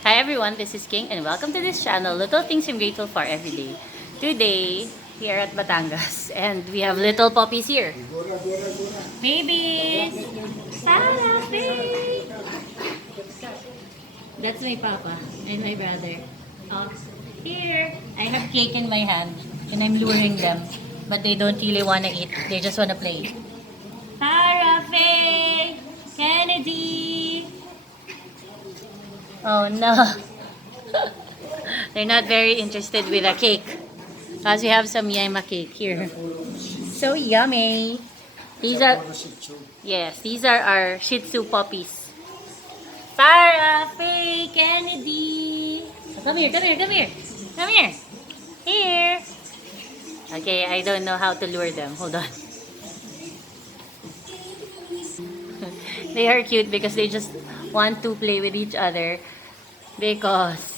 Hi everyone, this is King and welcome to this channel, Little Things I'm Grateful for Every Day. Today, here at Batangas, and we have little puppies here. Babies! Farah, Faye! That's my papa and my brother. Oh, here, I have cake in my hand and I'm luring them. But they don't really want to eat, they just want to play. Farah, Faye! Kennedy! Oh no. They're not very interested with a cake. Because we have some yama cake here. So yummy. These are, yes, these are our Shih Tzu puppies. Farah, Faye, Kennedy. Oh, come here, come here, come here. Come here. Here. Okay, I don't know how to lure them. Hold on. They are cute because they just want to play with each other because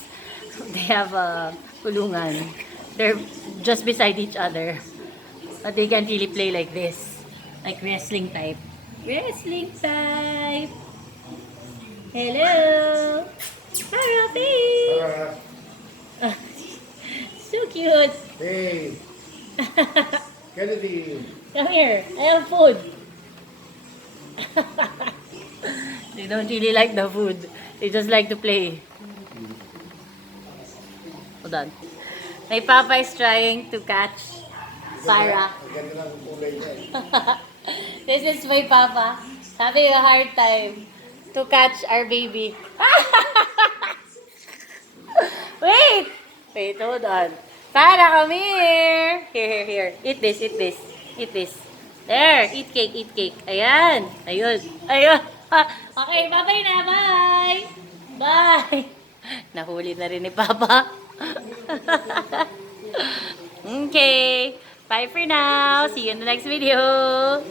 they have a kulungan. They're just beside each other. But they can't really play like this. Like wrestling type. Wrestling type! Hello! Farah, Faye! Farah. So cute! Hey, Kennedy. Come here, I have food. They don't really like the food. They just like to play. Hold on. My papa is trying to catch Farah. Ang ganda ng kulay niya. This is my papa having a hard time to catch our baby. Wait! Wait, hold on. Farah, come here! Here. Eat this, eat this. Eat this. There, eat cake, eat cake. Ayan. Ayun. Okay, bye-bye na. Bye! Bye! Nahuli na rin ni Papa. Okay. Bye for now. See you in the next video.